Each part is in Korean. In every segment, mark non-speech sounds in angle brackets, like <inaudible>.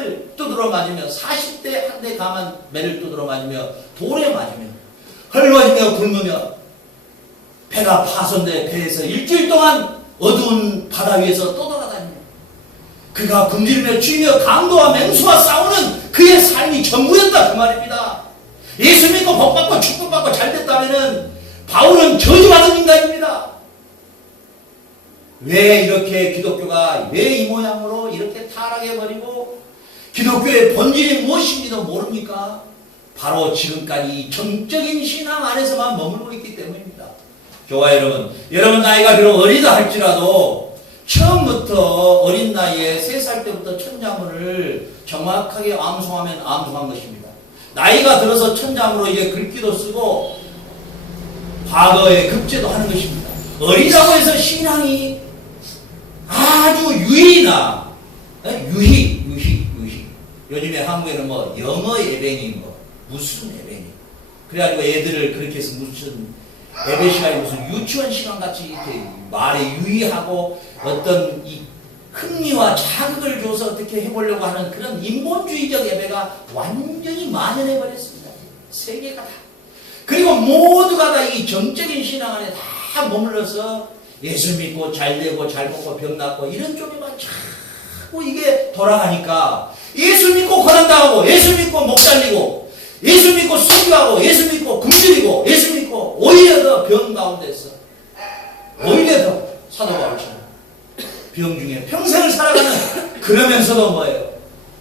매를 두드러 맞으며 40대 한대 감한 매를 두드러 맞으며 돌에 맞으며 헐벗으며 굶으며 배가 파손돼 배에서 일주일 동안 어두운 바다 위에서 떠돌아다니며 그가 굶주리며 쥐며 강도와 맹수와 싸우는 그의 삶이 전부였다 그 말입니다. 예수 믿고 복받고 축복받고 잘됐다면은 바울은 저주받은 인간입니다. 왜 이렇게 기독교가 왜 이 모양으로 이렇게 타락해버리고 기독교의 본질이 무엇인지도 모릅니까? 바로 지금까지 정적인 신앙 안에서만 머물고 있기 때문입니다. 교화 여러분, 여러분 나이가 비록 어리다 할지라도 처음부터 어린 나이에 세살 때부터 천자문을 정확하게 암송하면 암송한 것입니다. 나이가 들어서 천자문으로 이제 글귀도 쓰고 과거에 급제도 하는 것입니다. 어리다고 해서 신앙이 아주 유희나 어? 유희 요즘에 한국에는 뭐 영어 예배니 뭐 무슨 예배니 그래가지고 애들을 그렇게 해서 무슨 예배 시간이 무슨 유치원 시간 같이 이렇게 말에 유의하고 어떤 이 흥미와 자극을 줘서 어떻게 해보려고 하는 그런 인본주의적 예배가 완전히 만연해 버렸습니다. 세계가 다. 그리고 모두가 다 이 정적인 신앙 안에 다 머물러서 예수 믿고 잘 되고 잘 먹고 병 낫고 이런 쪽에만 자꾸 이게 돌아가니까 예수 믿고 고난당하고 예수 믿고 목 잘리고 예수 믿고 순교하고 예수 믿고 굶주리고 예수 믿고 오히려 더 병 가운데서 오히려 더 사도 바울처럼 병 중에 평생을 살아가는 <laughs> 그러면서도 뭐예요?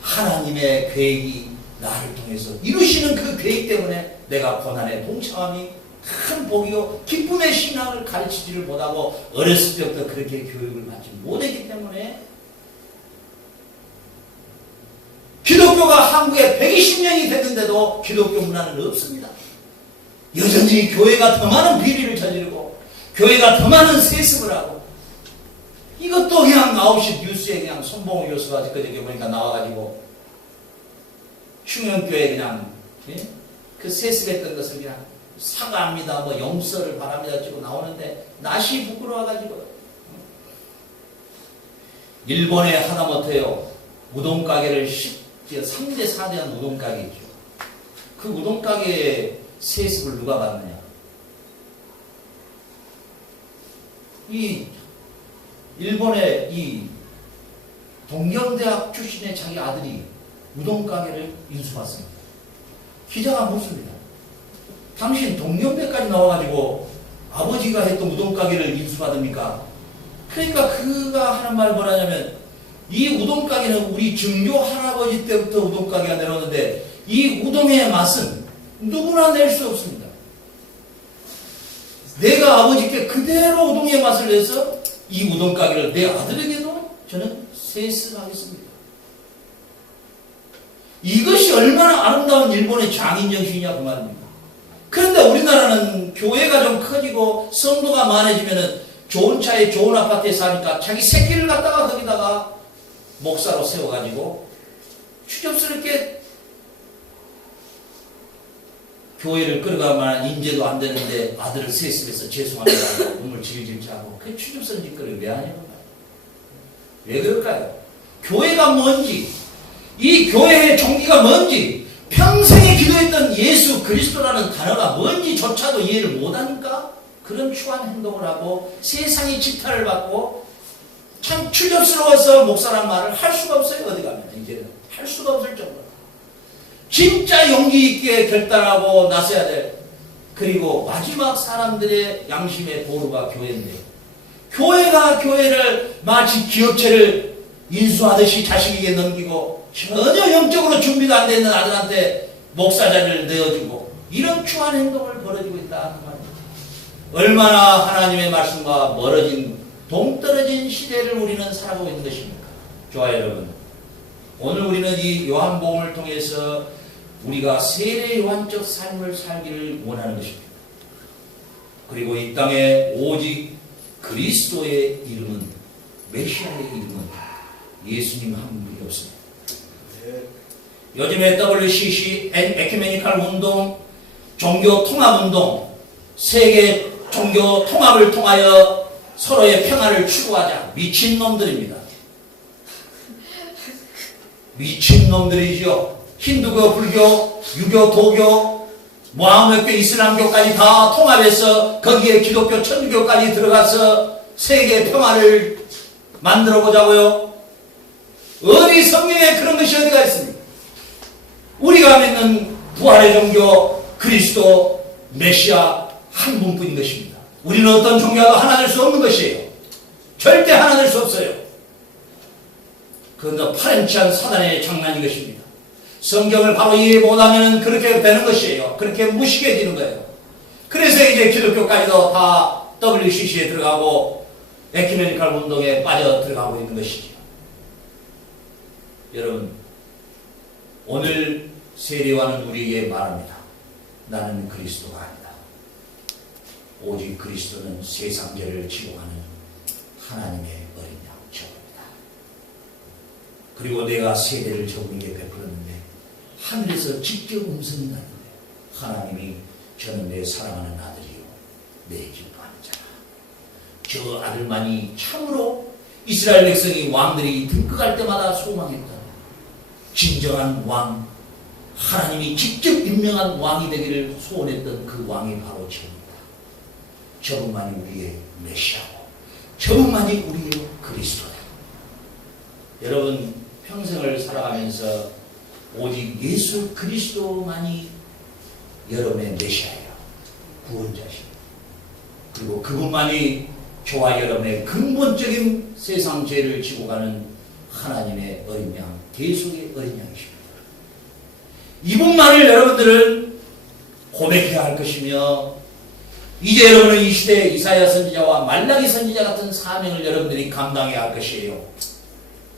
하나님의 계획이 나를 통해서 이루시는 그 계획 때문에 내가 고난에 동참함이 큰 복이요 기쁨의 신앙을 가르치지를 못하고 어렸을 때부터 그렇게 교육을 받지 못했기 때문에 기독교가 한국에 120년이 됐는데도 기독교 문화는 없습니다. 여전히 교회가 더 많은 비리를 저지르고 교회가 더 많은 세습을 하고 이것도 그냥 9시 뉴스에 그냥 손봉우 교수가 그저께 보니까 나와가지고 충영교회 그냥 예? 그 세습했던 것을 그냥 사과합니다 뭐 용서를 바랍니다 찍고 나오는데 낯이 부끄러워가지고 일본에 하다못해요 우동 가게를 10, 3대 4대한 우동 가게 있죠 그 우동 가게 세습을 누가 받느냐 이 일본의 이 동경대학 출신의 자기 아들이 우동 가게를 인수받습니다. 기자가 묻습니다. 당신 동경대까지 나와가지고 아버지가 했던 우동 가게를 인수받습니까? 그러니까 그가 하는 말이 뭐라냐면 이 우동 가게는 우리 증조 할아버지 때부터 우동 가게가 내려오는데 이 우동의 맛은 누구나 낼 수 없습니다. 내가 아버지께 그대로 우동의 맛을 내서 이 우동 가게를 내 아들에게도 저는 세습하겠습니다. 이것이 얼마나 아름다운 일본의 장인 정신이냐 그 말입니다. 그런데 우리나라는 교회가 좀 커지고 성도가 많아지면은 좋은 차에 좋은 아파트에 사니까 자기 새끼를 갖다가 거기다가 목사로 세워가지고 추접스럽게 교회를 끌어갈 만한 인재도 안 되는데 아들을 세습해서 죄송합니다. 눈물 질질 짜고 그 추접스러운 짓거리를 왜 하냐고 왜 그럴까요? 교회가 뭔지 이 교회의 종기가 뭔지 평생에 기도했던 예수 그리스도라는 단어가 뭔지조차도 이해를 못하니까 그런 추한 행동을 하고 세상의 질타를 받고 참 추접스러워서 목사란 말을 할 수가 없어요 어디 가면. 이제는 할 수가 없을 정도로. 진짜 용기 있게 결단하고 나서야 될 그리고 마지막 사람들의 양심의 보루가 교회인데 교회가 교회를 마치 기업체를 인수하듯이 자식에게 넘기고 전혀 영적으로 준비도 안 되는 아들한테 목사 자리를 내어주고 이런 추한 행동을 벌어지고 있다 그 말입니다. 얼마나 하나님의 말씀과 멀어진 동떨어진 시대를 우리는 살아가고 있는 것입니까? 좋아요 여러분. 오늘 우리는 이 요한복음을 통해서 우리가 세례 요한적 삶을 살기를 원하는 것입니다. 그리고 이 땅에 오직 그리스도의 이름은 메시아의 이름은 예수님 한 분이 없습니다. 요즘에 WCC 에큐메니칼 운동, 종교 통합 운동, 세계 종교 통합을 통하여 서로의 평화를 추구하자 미친 놈들입니다. 미친놈들이지요. 힌두교, 불교, 유교, 도교, 모함교회, 이슬람교까지 다 통합해서 거기에 기독교, 천주교까지 들어가서 세계 평화를 만들어 보자고요. 어디 성경에 그런 것이 어디가 있습니까? 우리가 믿는 부활의 종교 그리스도 메시아 한 분뿐인 것입니다. 우리는 어떤 종교도 하나 될 수 없는 것이에요. 절대 하나 될 수 없어요. 그건 더 파렴치한 사단의 장난인 것입니다. 성경을 바로 이해 못하면 그렇게 되는 것이에요. 그렇게 무식해지는 거예요. 그래서 이제 기독교까지도 다 WCC에 들어가고 에큐메니컬 운동에 빠져 들어가고 있는 것이죠. 여러분, 오늘 세례와는 우리에게 말합니다. 나는 그리스도가 아니다. 오직 그리스도는 세상 죄를 지고 가는 하나님의 어린 양 저입니다. 그리고 내가 세례를 저분에게 베풀었는데 하늘에서 직접 음성이 나는데 하나님이 저는 내 사랑하는 아들이요 내 기뻐하는 자라. 저 아들만이 참으로 이스라엘 백성이 왕들이 등극할 때마다 소망했던 진정한 왕, 하나님이 직접 임명한 왕이 되기를 소원했던 그 왕이 바로 저입니다. 저분만이 우리의 메시아고, 저분만이 우리의 그리스도다. 여러분 평생을 살아가면서 오직 예수 그리스도만이 여러분의 메시아예요. 구원자십니다. 그리고 그분만이 저와 여러분의 근본적인 세상 죄를 지고 가는 하나님의 어린 양, 대속의 어린 양이십니다. 이분만을 여러분들은 고백해야 할 것이며 이제 여러분은 이 시대 이사야 선지자와 말라기 선지자 같은 사명을 여러분들이 감당해야 할 것이에요.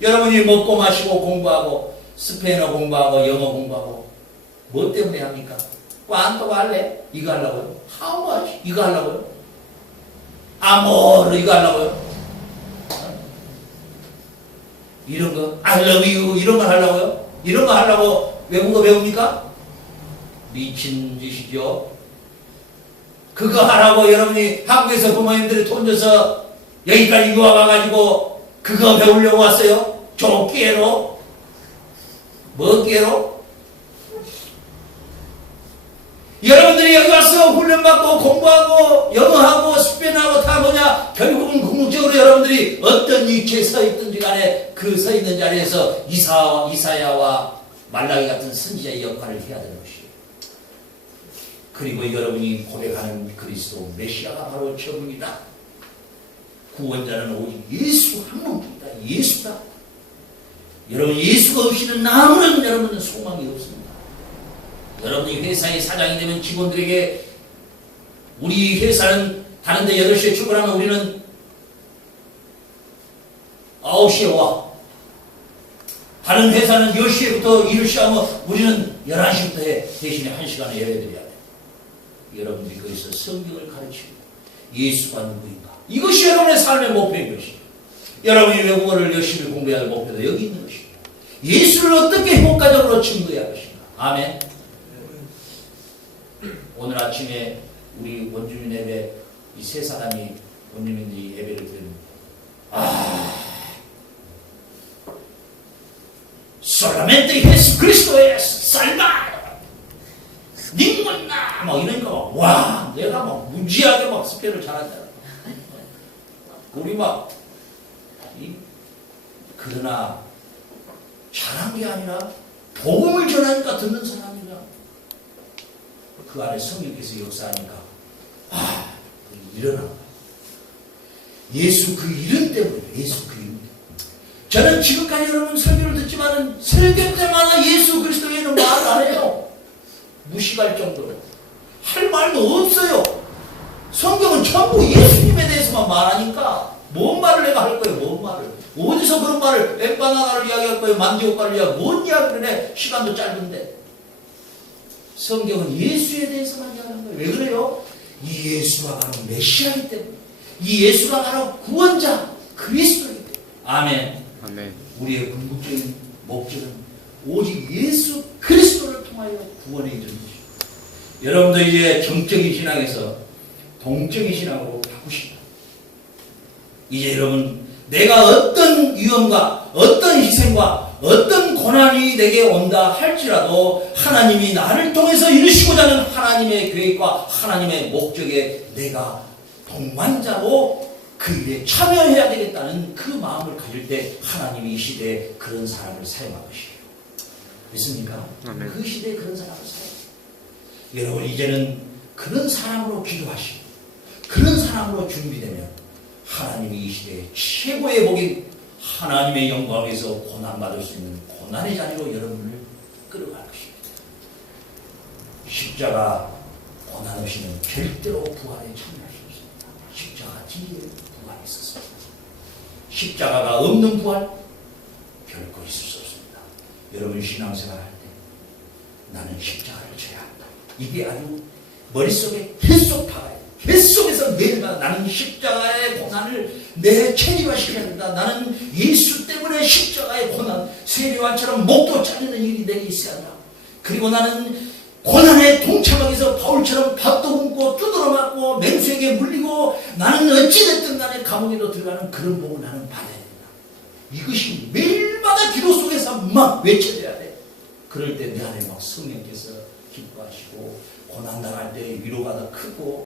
여러분이 먹고 마시고 공부하고 스페인어 공부하고 영어 공부하고 뭐 때문에 합니까? 꽝또 할래? 이거 하려고요? How much? 이거 하려고요? 아모르 이거 하려고요? 어? 이런 거 I love you 이런 걸 하려고요? 이런 거 하려고 외국어 배웁니까? 미친 짓이죠. 그거 하라고 여러분이 한국에서 부모님들이 돈 줘서 여기까지 유학 와가지고 그거 배우려고 왔어요? 조끼로? 뭐끼로? 여러분들이 여기 와서 훈련받고 공부하고 영어하고 스페인하고 다 뭐냐 결국은 궁극적으로 여러분들이 어떤 위치에 서 있든지 간에 그 서 있는 자리에서 이사, 이사야와 말라기 같은 선지자의 역할을 해야 되는 것이에요. 그리고 여러분이 고백하는 그리스도 메시아가 바로 저분이다. 구원자는 오직 예수 한 분뿐이다. 예수다. 여러분 예수가 없이는 아무런 여러분은 소망이 없습니다. 여러분이 회사의 사장이 되면 직원들에게 우리 회사는 다른데 8시에 출근하면 우리는 9시에 와. 다른 회사는 10시부터 일을 시작하면 우리는 11시부터 해. 대신에 1시간에 예배드려야 돼. 여러분들이 거기서 성경을 가르치고 예수가 누구인가. 이것이 여러분의 삶의 목표인 것입니다. 여러분이 외국어를 열심히 공부해야 할 목표도 여기 있는 것입니다. 예수를 어떻게 효과적으로 증거해야 할 것인가. 아멘. 오늘 아침에 우리 원주민 예배 이 세 사람이 원주민들이 예배를 드립니다. 아, solamente Jesucristo es salvar. 닝문나! 막 이러니까 막, 와! 내가 막 무지하게 막 스페인을 잘하잖아. 우리 막 이, 그러나 잘한 게 아니라 복음을 전하니까 듣는 사람이라. 그 안에 성령께서 역사하니까 아 일어나. 예수 그 이름 때문에 예수 그 이름 때문에. 저는 지금까지 여러분 무식할 정도로. 할 말도 없어요. 성경은 전부 예수님에 대해서만 말하니까 뭔 말을 내가 할 거예요 뭔 말을. 어디서 그런 말을 엠바나나를 이야기할 거예요 만디오가를 이야기 뭔 이야기를 해? 시간도 짧은데. 성경은 예수에 대해서만 이야기하는 거예요. 왜 그래요? 이 예수가 바로 메시아이기 때문에. 이 예수가 바로 구원자 그리스도이기 때문에. 아멘. 아멘. 우리의 궁극적인 목적은 오직 예수 그리스도를 통하여 구원에 이르는 것입니다. 여러분도 이제 정적인 신앙에서 동적인 신앙으로 바꾸십니다. 이제 여러분 내가 어떤 위험과 어떤 희생과 어떤 고난이 내게 온다 할지라도 하나님이 나를 통해서 이루시고자 하는 하나님의 계획과 하나님의 목적에 내가 동반자로 그 일에 참여해야 되겠다는 그 마음을 가질 때 하나님이 이 시대에 그런 사람을 사용할 것이에요. 믿습니까? 아멘. 그 시대에 그런 사람을 사용. 여러분 이제는 그런 사람으로 기도하시고 그런 사람으로 준비되면 하나님이 이 시대에 최고의 복인 하나님의 영광에서 고난받을 수 있는 고난의 자리로 여러분을 끌어갈 것입니다. 십자가 고난 없이는 절대로 부활에 참여할 수 없습니다. 십자가 진리의 부활이 있었습니다. 십자가가 없는 부활 결코 있을 수 없습니다. 여러분 신앙생활 할 때 나는 십자가를 져야 한다. 이게 아주 머릿속에 계속 박아요. 계속해서 매일마다 나는 십자가의 고난을 내 체리화시켜야 된다. 나는 예수 때문에 십자가의 고난, 세례관처럼 목도 잘리는 일이 내게 있어야 한다. 그리고 나는 고난에 동참하기 위해서 바울처럼 밥도 굶고 두드러 맞고 맹수에게 물리고 나는 어찌됐든 간에 감옥에도 들어가는 그런 복을 나는 받아야 된다. 이것이 매일 마다 기도 속에서 막 외쳐져야 돼. 그럴 때 내 안에 막 성령께서 기뻐하시고 고난 당할 때 위로가 더 크고